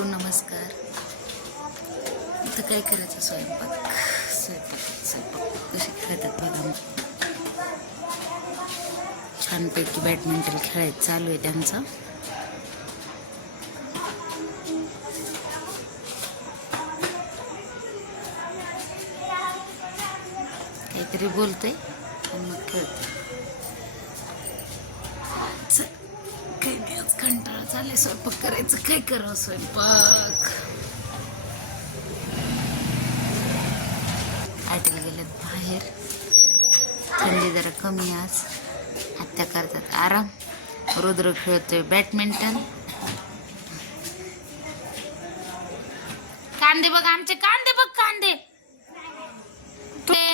Hello नमस्कार. इथं काय करायचं? स्वयंपाक. स्वयंपाक स्वयंपाक. कसे खेळतात बघा मग. छानपैकी बॅडमिंटन खेळायचं चालू आहे त्यांचं. काहीतरी बोलतोय मग खेळतोय. चल, काही नाही कंटाळा चालले स्वयंपाक करायचं काय करावं स्वयंपाक? आयटीला गेलेत बाहेर. थंडी जरा कमी आज. आत्या करतात. आराम. रुद्र खेळतोय बॅडमिंटन. कांदे बघ आमचे कांदे बघ कांदे. ते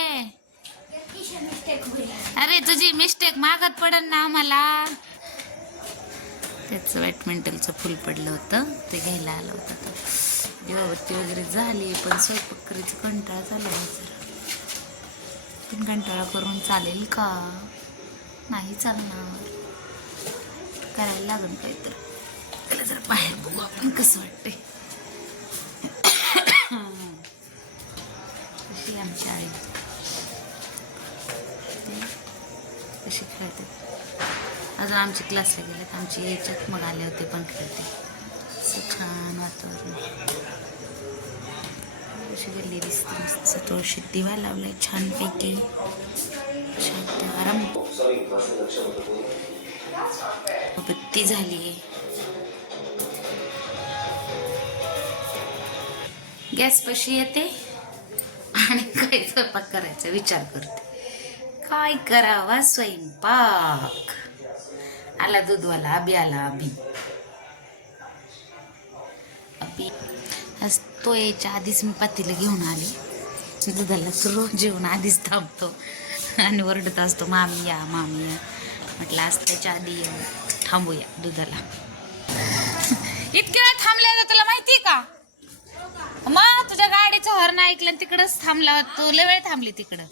अरे तुझी मिस्टेक मागत पडन ना आम्हाला. त्याचं बॅडमिंटनचं फुल पडलं होतं ते घ्यायला आलं होतं तर दिवाबत्ती वगैरे झाली पण स्वयंपाक करायचं कंटाळा झाला आहे जरा. पण कंटाळा करून चालेल का? नाही चालणार. करायला लागेल काहीतरी. त्याला जरा बाहेर बघू आपण कसं वाटते कशी आमची आई? कशी खेळते? अजून आमचे क्लासला गेलेत. आमची याच्यात मग आले होते पण खेळते. असं छान वातावरण अशी गल्ली दिसते मस्त. तुळशीत दिवा लावलाय छानपैकी. छान आराम. बत्ती झाली गॅस पशी येते. आणि काय स्वयंपाक करायचा विचार करते. काय करावा स्वयंपाक? आला दूधवाला अभी आला अभी. अभी. आज तो यायच्या आधीच मी पातीला घेऊन आली. दुधाला रोज जेवण आधीच थांबतो. आणि ओरडत असतो मामी या मामी या. म्हटलं आज त्याच्या आधी थांबूया दुधाला. इतक्या वेळ थांबल्या तुला माहिती का? मग तुझ्या गाडीचं हॉर्न ऐकलं आणि थांबला तू लय वेळ थांबली तिकडं.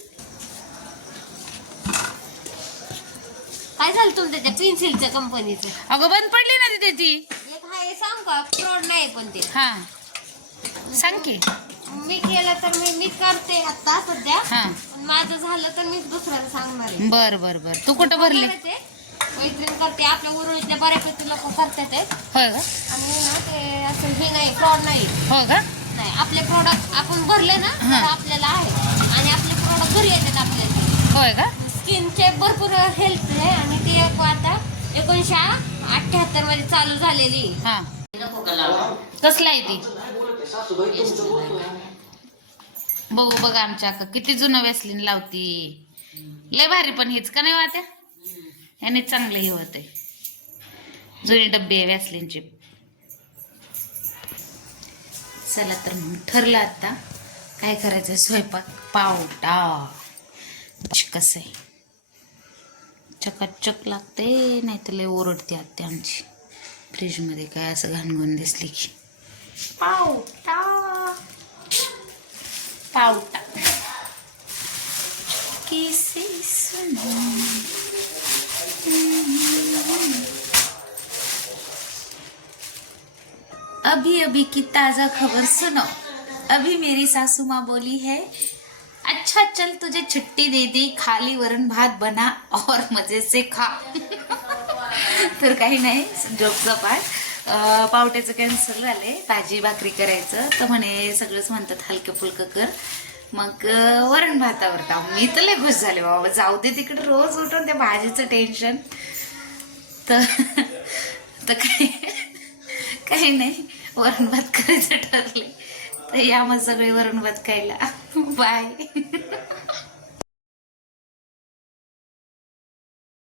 काय झालं तुला त्याच्या पेन्सिलच्या कंपनीचं अगं बंद पडली ना ती. एक आहे सांग का? फ्रॉड नाही पण ते. हा. सांग की. मी केलं तर मी मी करते आता सध्या. हा. पण माझं झालं तर मी दुसऱ्याला सांगणार आहे. बर बर बर. तू कुठं भरली? करते, मैत्रीण करते. आपल्या उरुळीतल्या बऱ्यापैकी लोक करतात ते. होय का? आणि ना ते असं हे नाही फ्रॉड नाही. हो का? नाही आपले प्रोडक्ट आपण भरले ना हा. तर आपल्याला आहे. आणि आपले प्रोडक्ट घरी येतात आपल्याला. होय का? स्किनचे भरपूर हेल्थ नको आता. एकोणीसशे अठ्ठ्याहत्तरमध्ये चालू झालेली. हा. कसला आहे ती? बघू बघा आमच्या अक्का. किती जुनं वॅसलीन लावती. लय भारी पण हीच का नाही वाट्या याने चांगलं हे होत जुने जुनी डब्बे आहे वॅसलीनची चला तर मग ठरलं आता. काय करायचं स्वयंपाक पावटा. कसं आहे? चकाचक लागते नाही तर लय ओरडते आत्या आमची. फ्रीजमध्ये काय असं घाणघाण दिसली की. पावटा. पावटा. अभी अभी की ताजा खबर सुनो. अभी मेरी सासू माँ बोली है अच्छा चल तुझे छुट्टी दे दी खाली वरण भात बना और मजे से खा. तर काही नाही जोकचा पाठ. पावट्याचं कॅन्सल झाले भाजी भाकरी करायचं. तर म्हणे सगळंच म्हणतात हलकं फुलकं कर. मग वरण भातावर का मी तर लय खुश झाले बाबा. जाऊ दे तिकडे रोज उठून त्या भाजीचं टेन्शन तर तर काही काही नाही. वरण भात करायचं ठरले तर या मग सगळे वरण भात खायला. 拜。